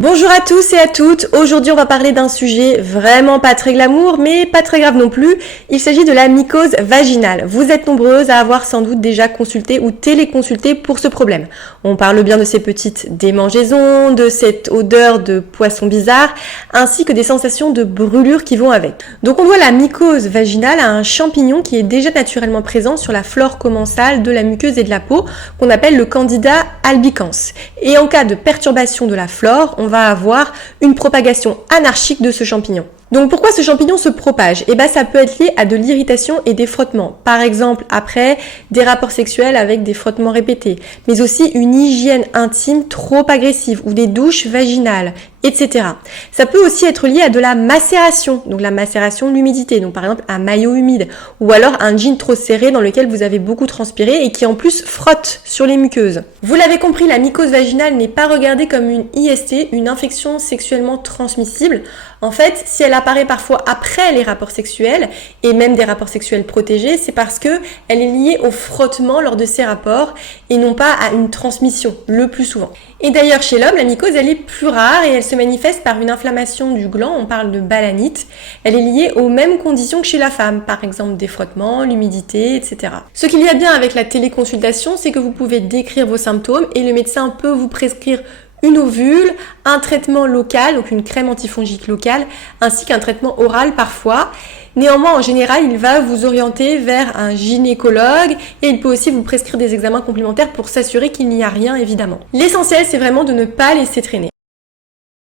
Bonjour à tous et à toutes, aujourd'hui on va parler d'un sujet vraiment pas très glamour mais pas très grave non plus, il s'agit de la mycose vaginale. Vous êtes nombreuses à avoir sans doute déjà consulté ou téléconsulté pour ce problème. On parle bien de ces petites démangeaisons, de cette odeur de poisson bizarre, ainsi que des sensations de brûlure qui vont avec. Donc on doit la mycose vaginale à un champignon qui est déjà naturellement présent sur la flore commensale de la muqueuse et de la peau, qu'on appelle le Candida albicans. Et en cas de perturbation de la flore, on va avoir une propagation anarchique de ce champignon. Donc pourquoi ce champignon se propage ? Ça peut être lié à de l'irritation et des frottements. Par exemple, après des rapports sexuels avec des frottements répétés, mais aussi une hygiène intime trop agressive ou des douches vaginales, etc. Ça peut aussi être lié à de la macération, donc la macération de l'humidité, donc par exemple un maillot humide, ou alors un jean trop serré dans lequel vous avez beaucoup transpiré et qui en plus frotte sur les muqueuses. Vous l'avez compris, la mycose vaginale n'est pas regardée comme une IST, une infection sexuellement transmissible. En fait, si elle apparaît parfois après les rapports sexuels et même des rapports sexuels protégés, c'est parce que elle est liée au frottement lors de ces rapports et non pas à une transmission, le plus souvent. Et d'ailleurs, chez l'homme, la mycose, elle est plus rare et elle se manifeste par une inflammation du gland, on parle de balanite. Elle est liée aux mêmes conditions que chez la femme, par exemple des frottements, l'humidité, etc. Ce qu'il y a bien avec la téléconsultation, c'est que vous pouvez décrire vos symptômes et le médecin peut vous prescrire une ovule, un traitement local, donc une crème antifongique locale, ainsi qu'un traitement oral parfois. Néanmoins, en général, il va vous orienter vers un gynécologue et il peut aussi vous prescrire des examens complémentaires pour s'assurer qu'il n'y a rien, évidemment. L'essentiel, c'est vraiment de ne pas laisser traîner.